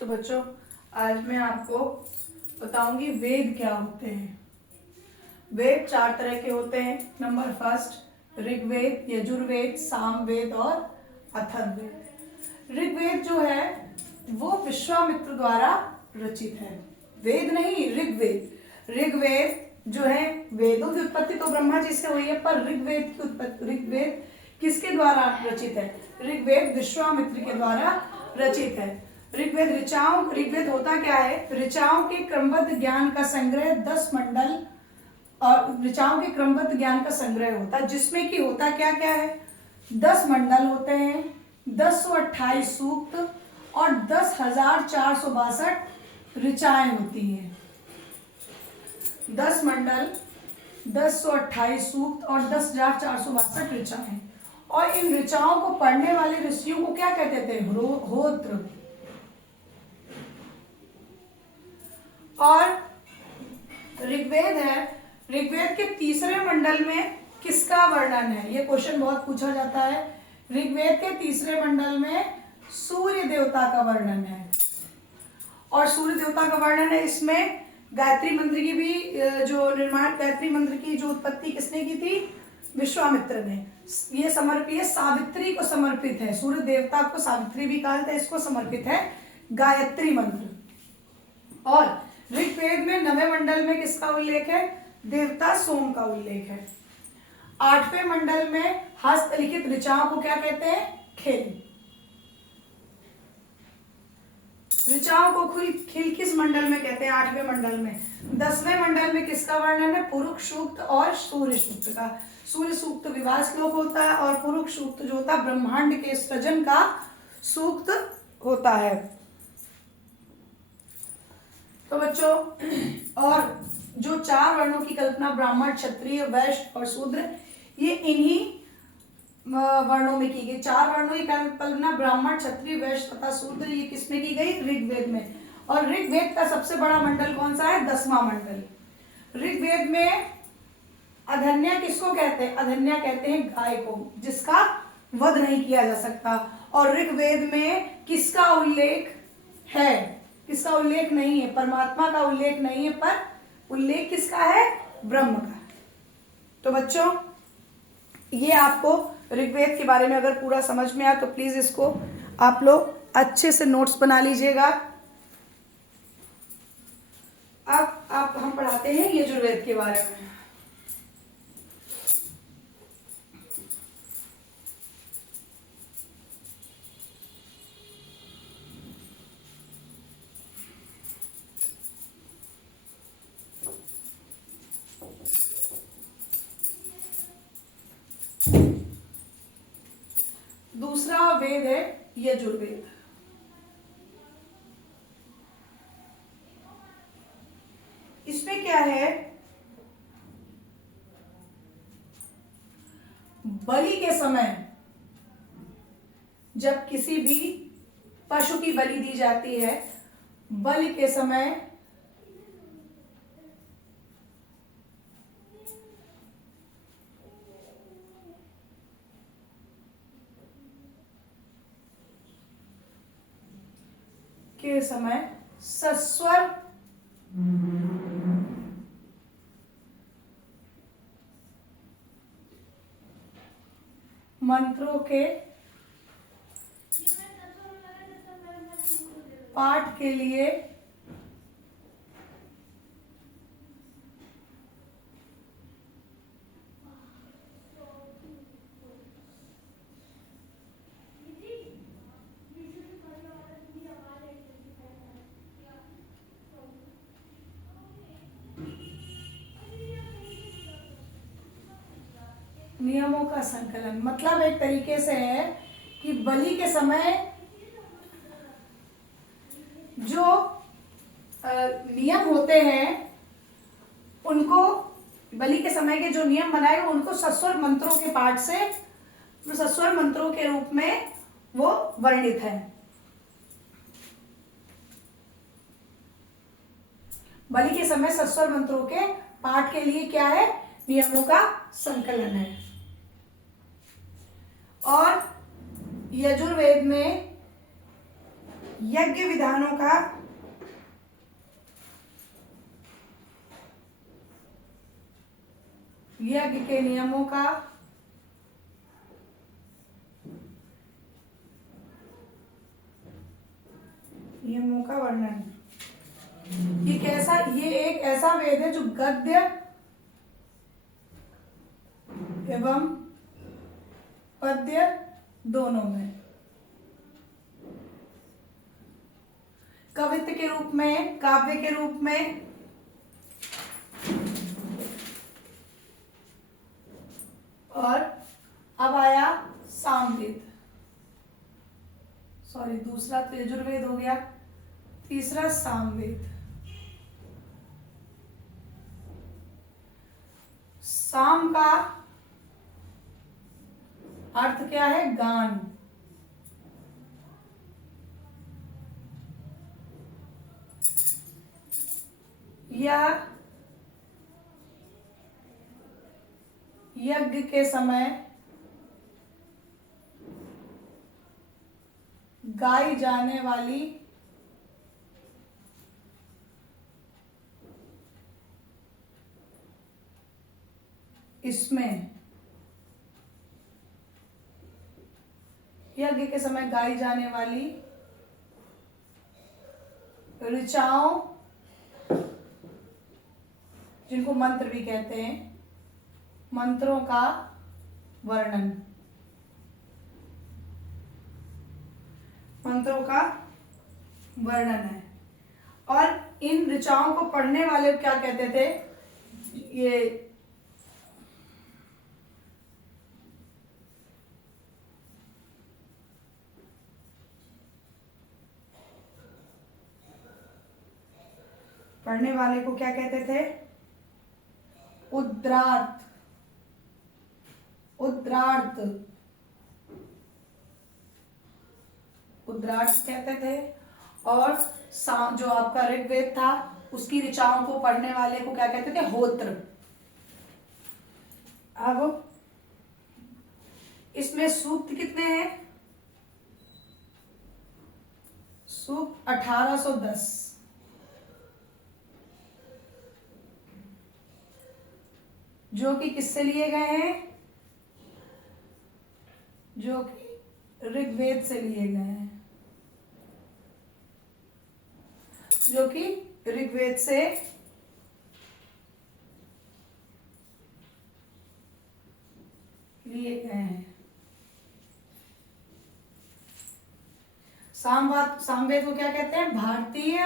तो बच्चों, आज मैं आपको बताऊंगी वेद क्या होते हैं। वेद 4 तरह के होते हैं। नंबर फर्स्ट, ऋग्वेद, यजुर्वेद, सामवेद और अथर्ववेद। ऋग्वेद जो है वो विश्वामित्र द्वारा रचित है। वेद नहीं, ऋग्वेद। ऋग्वेद जो है, वेदों की उत्पत्ति तो ब्रह्मा जी से हुई है, पर ऋग्वेद किसके द्वारा रचित है? ऋग्वेद विश्वामित्र के द्वारा रचित है। ऋग्वेद होता क्या है? ऋचाओं के क्रमबद्ध ज्ञान का संग्रह 10 मंडल और ऋचाओं के क्रमबद्ध ज्ञान का संग्रह होता है, जिसमें कि होता क्या क्या है? 10 मंडल होते हैं, 1028 सूक्त और 10,462 ऋचाएं होती हैं। 10 मंडल, 1028 सूक्त और 10,462 ऋचाएं। और इन ऋचाओं को पढ़ने वाले ऋषियों को क्या कहते थे? होत्र। और ऋग्वेद है, ऋग्वेद के तीसरे मंडल में किसका वर्णन है? ये क्वेश्चन बहुत पूछा जाता है। ऋग्वेद के तीसरे मंडल में सूर्य देवता का वर्णन है। और सूर्य देवता का वर्णन है इसमें। गायत्री मंत्र की भी गायत्री मंत्र की जो उत्पत्ति किसने की थी? विश्वामित्र ने। ये सावित्री को समर्पित है। सूर्य देवता को सावित्री भी कहा जाता है, इसको समर्पित है गायत्री मंत्र। और ऋग्वेद में 9वें मंडल में किसका उल्लेख है? देवता सोम का उल्लेख है। 8वें मंडल में हस्तलिखित ऋचाओं को क्या कहते हैं? खेल। ऋचाओं को खिल किस मंडल में कहते हैं? 8वें मंडल में। 10वें मंडल में किसका वर्णन है? पुरुष सूक्त और सूर्य सूक्त का। सूर्य सूक्त विवाह श्लोक होता है और पुरुष सूक्त जो होता है ब्रह्मांड के सृजन का सूक्त होता है। तो बच्चों, और जो 4 वर्णों की कल्पना ब्राह्मण, क्षत्रिय, वैश्य और शूद्र, ये इन्हीं वर्णों में की गई। 4 वर्णों की कल्पना ब्राह्मण, क्षत्रिय, वैश्य तथा शूद्र, ये किसमें की गई? ऋग्वेद में। और ऋग्वेद का सबसे बड़ा मंडल कौन सा है? 10वां मंडल। ऋग्वेद में अधन्या किसको कहते हैं? अधन्या कहते हैं गाय को, जिसका वध नहीं किया जा सकता। और ऋग्वेद में किसका उल्लेख है? किसका उल्लेख नहीं है? परमात्मा का उल्लेख नहीं है, पर उल्लेख किसका है? ब्रह्म का। तो बच्चों, ये आपको ऋग्वेद के बारे में अगर पूरा समझ में आया तो प्लीज इसको आप लोग अच्छे से नोट्स बना लीजिएगा। अब हम पढ़ाते हैं यजुर्वेद के बारे में। दूसरा वेद है यजुर्वेद। इसमें क्या है? बलि के समय जब किसी भी पशु की बलि दी जाती है, बलि के समय सस्वर मंत्रों के पाठ के लिए नियमों का संकलन। मतलब एक तरीके से है कि बलि के समय जो नियम होते हैं, उनको बलि के समय के जो नियम बनाए उनको सस्वर मंत्रों के पाठ से, सस्वर मंत्रों के रूप में वो वर्णित है। बलि के समय सस्वर मंत्रों के पाठ के लिए क्या है? नियमों का संकलन है। और यजुर्वेद में यज्ञ विधानों का यज्ञ के नियमों का वर्णन। ये एक ऐसा वेद है जो गद्य एवं पद्य दोनों में, कवित्व के रूप में, काव्य के रूप में और अब आया सामवेद, सॉरी दूसरा तो यजुर्वेद हो गया, तीसरा सामवेद। साम का अर्थ क्या है? गान। यह यज्ञ के समय गाई जाने वाली इसमें यज्ञ के समय गाई जाने वाली ऋचाओं, जिनको मंत्र भी कहते हैं, मंत्रों का वर्णन, मंत्रों का वर्णन है। और इन ऋचाओं को पढ़ने वाले क्या कहते थे? ये पढ़ने वाले को क्या कहते थे? उद्रार्थ, उद्रार्थ, उद्रार्थ कहते थे। और जो आपका ऋग्वेद था उसकी ऋचाओं को पढ़ने वाले को क्या कहते थे? होत्र। अब इसमें सूक्त कितने हैं? सूक्त 1810, जो कि किससे लिए गए हैं? जो कि ऋग्वेद से लिए गए हैं, जो कि ऋग्वेद से लिए गए हैं। सामवेद को क्या कहते हैं? भारतीय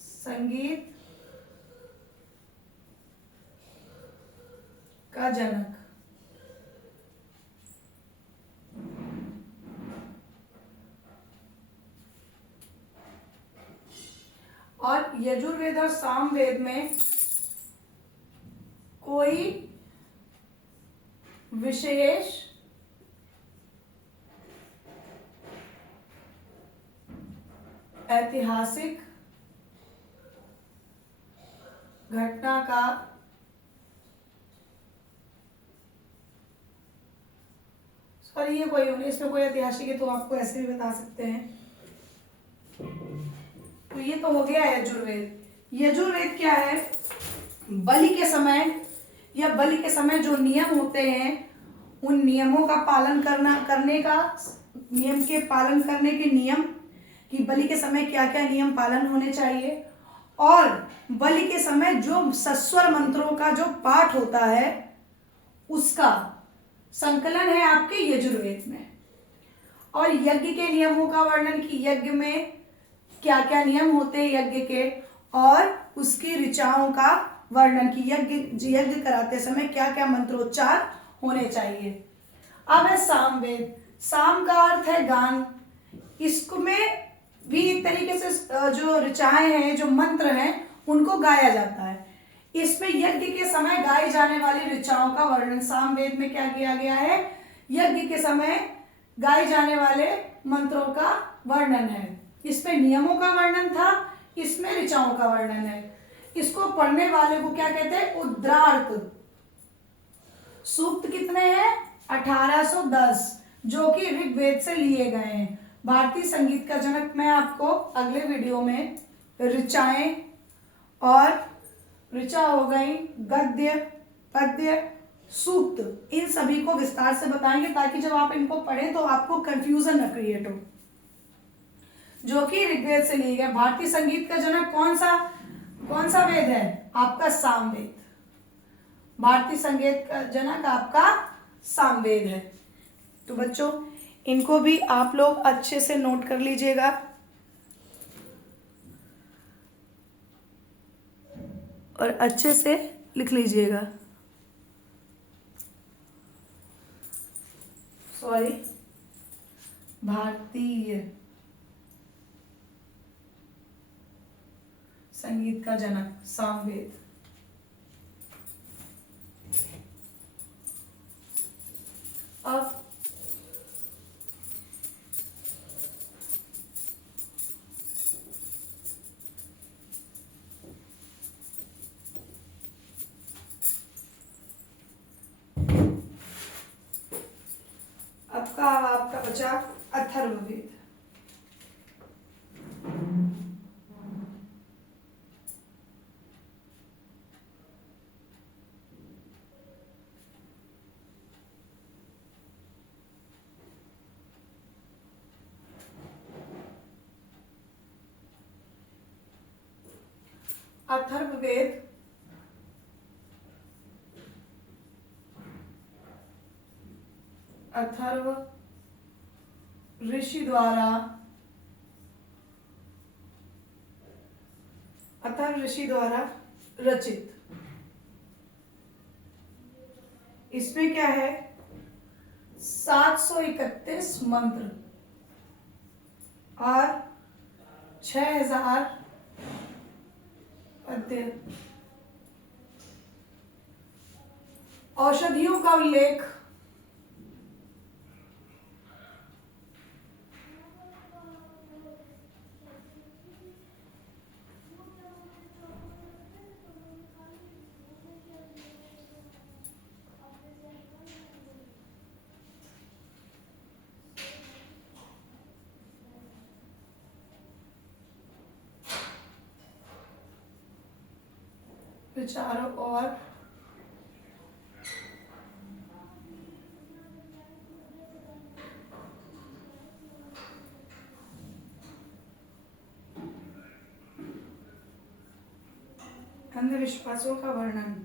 संगीत का जनक। और यजुर्वेद और सामवेद में कोई विशेष ऐतिहासिक घटना का सॉरी ये कोई नहीं, इसमें कोई ऐतिहासिक है तो आपको ऐसे भी बता सकते हैं। तो ये तो हो गया यजुर्वेद। यजुर्वेद क्या है? बलि के समय या बलि के समय जो नियम होते हैं उन नियमों का पालन करने का, नियम के पालन करने के नियम, कि बलि के समय क्या क्या नियम पालन होने चाहिए, और बलि के समय जो सस्वर मंत्रों का जो पाठ होता है उसका संकलन है आपके यजुर्वेद में। और यज्ञ के नियमों का वर्णन, कि यज्ञ में क्या क्या नियम होते हैं यज्ञ के, और उसकी ऋचाओं का वर्णन, की यज्ञ कराते समय क्या क्या मंत्रोच्चार होने चाहिए। अब है सामवेद। साम का अर्थ है गान। इसमें भी एक तरीके से जो ऋचाएं हैं, जो मंत्र हैं, उनको गाया जाता है। इसमें यज्ञ के समय गाई जाने वाली ऋचाओं का वर्णन सामवेद में क्या किया गया है? यज्ञ के समय गाए जाने वाले मंत्रों का वर्णन है। इसमें नियमों का वर्णन था, इसमें ऋचाओं का वर्णन है। इसको पढ़ने वाले को क्या कहते हैं? उद्रार्थ। सूक्त कितने हैं? 1810। जो कि ऋग्वेद से लिए गए हैं। भारतीय संगीत का जनक मैं आपको अगले वीडियो में ऋचाएं और ऋचा हो गई, गद्य, पद्य, सूक्त, इन सभी को विस्तार से बताएंगे ताकि जब आप इनको पढ़ें तो आपको कंफ्यूजन न क्रिएट हो। जो कि ऋग्वेद से लिए गए। भारतीय संगीत का जनक कौन सा वेद है? आपका सामवेद। भारतीय संगीत का जनक आपका सामवेद है। तो बच्चों इनको भी आप लोग अच्छे से नोट कर लीजिएगा। और अच्छे से लिख लीजिएगा। सॉरी, भारतीय संगीत का जनक सामवेद। अब आपका बचा अथर्ववेद। अथर्ववेद अथर्व ऋषि द्वारा रचित। इसमें क्या है? 731 मंत्र और 6000 पद्य। औषधियों का उल्लेख विचारों और अंधविश्वासों का वर्णन।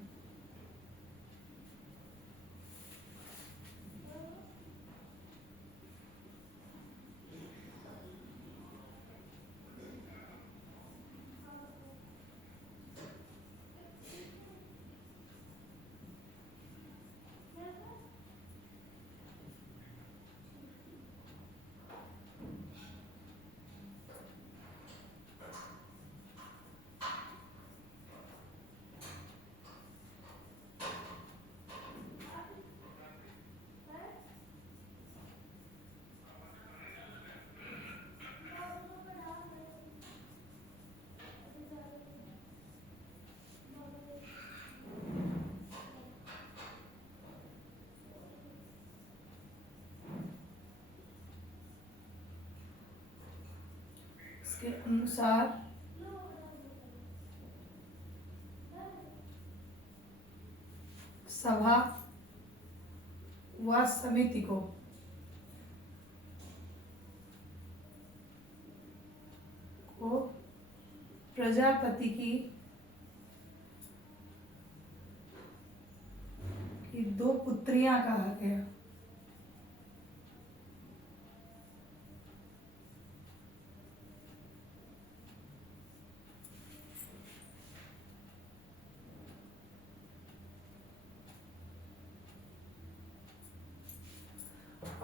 इसके अनुसार सभा व समिति को प्रजापति की दो पुत्रियां कहा गया।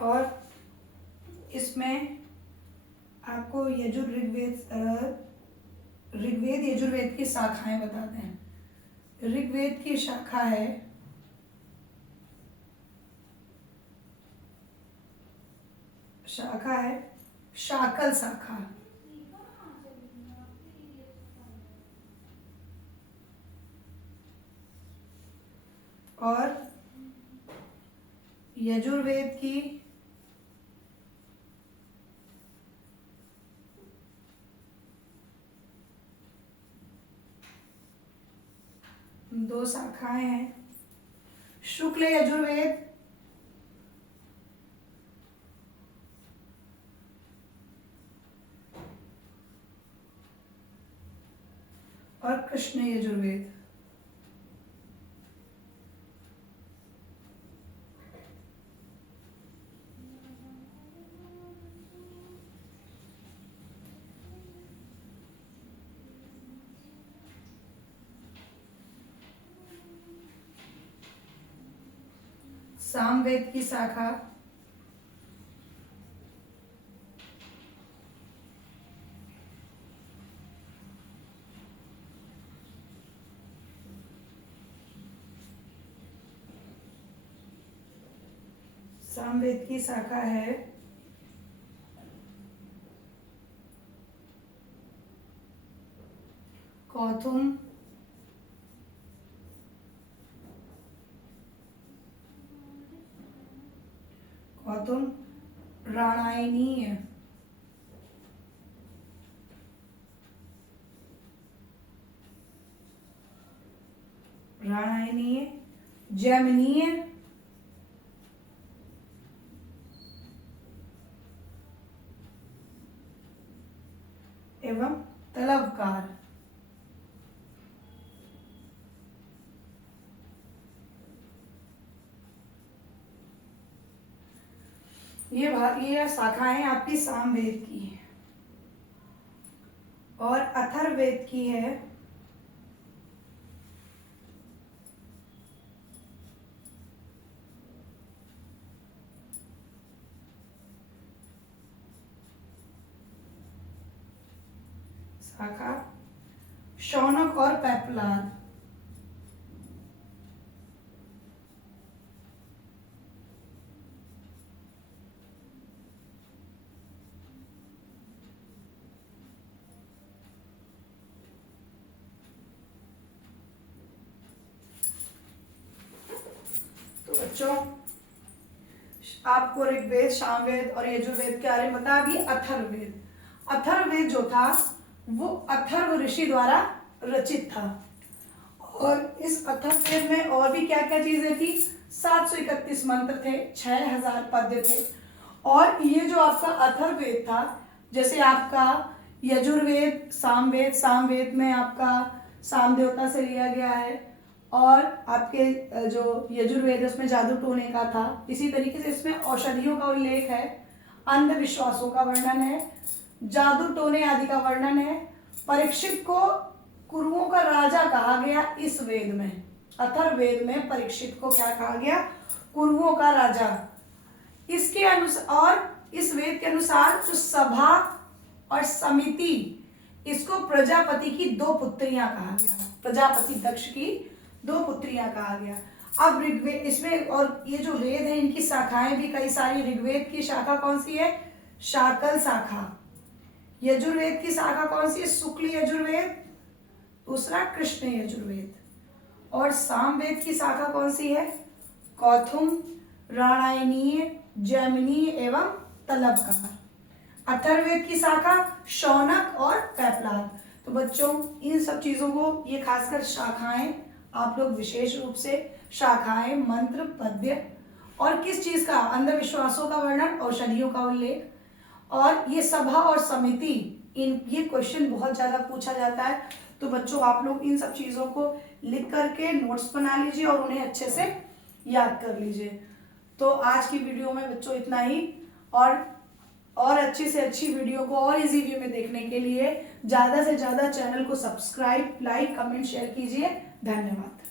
और इसमें आपको ऋग्वेद यजुर्वेद की शाखाएं बताते हैं। ऋग्वेद की शाखा है शाकल शाखा। और यजुर्वेद की 2 शाखाएं हैं, शुक्ल यजुर्वेद और कृष्ण यजुर्वेद। सामवेद की शाखा सामवेद की शाखा है कौथुम, कौथुम राणायनीय, राणायनीय, जैमिनीय एवं तलवकार। ये शाखाएं आपकी सामवेद की है और अथर्ववेद की है शाखा शौनक और पेपलाद। तो बच्चों आपको ऋग्वेद, सामवेद और यजुर्वेद के बारे में बता दिए। अथर्ववेद, अथर्ववेद जो था वो अथर्व ऋषि द्वारा रचित था और इस अथर्ववेद में और भी क्या क्या चीजें थी। 731 मंत्र थे, 6000 पद्य थे। और ये जो आपका अथर्ववेद था, जैसे आपका यजुर्वेद, सामवेद, सामवेद में आपका साम देवता से लिया गया है और आपके जो यजुर्वेद है उसमें जादू टोने का था। इसी तरीके से इसमें औषधियों का उल्लेख है, अंधविश्वासों का वर्णन है, जादू टोने आदि का वर्णन है। परीक्षित को कुरुओं का राजा कहा गया इस वेद में। अथर्ववेद में परीक्षित को क्या कहा गया? कुरुओं का राजा। इसके अनुसार और इस वेद के अनुसार जो सभा और समिति, इसको प्रजापति की 2 पुत्रियां कहा गया। प्रजापति दक्ष की 2 पुत्रियां कहा गया। अब ऋग्वेद इसमें, और ये जो वेद है इनकी शाखाएं भी कई सारी। ऋग्वेद की शाखा कौन सी है? शाकल शाखा। यजुर्वेद की शाखा कौन सी है? शुक्ल यजुर्वेद, दूसरा कृष्ण यजुर्वेद। और सामवेद की शाखा कौन सी है? कौथुम, राणायनीय, जैमिनीय एवं तलवकार। अथर्ववेद की शाखा शौनक और पेपलाद। तो बच्चों इन सब चीजों को, ये खासकर शाखाएं, आप लोग विशेष रूप से शाखाएं, मंत्र, पद्य और किस चीज का? अंधविश्वासों का वर्णन, औषधियों का उल्लेख और ये सभा और समिति, इन ये क्वेश्चन बहुत ज्यादा पूछा जाता है। तो बच्चों आप लोग इन सब चीजों को लिख करके नोट्स बना लीजिए और उन्हें अच्छे से याद कर लीजिए। तो आज की वीडियो में बच्चों इतना ही। और अच्छी से अच्छी वीडियो को और इजी वे में देखने के लिए ज्यादा से ज्यादा चैनल को सब्सक्राइब, लाइक, कमेंट, शेयर कीजिए। धन्यवाद।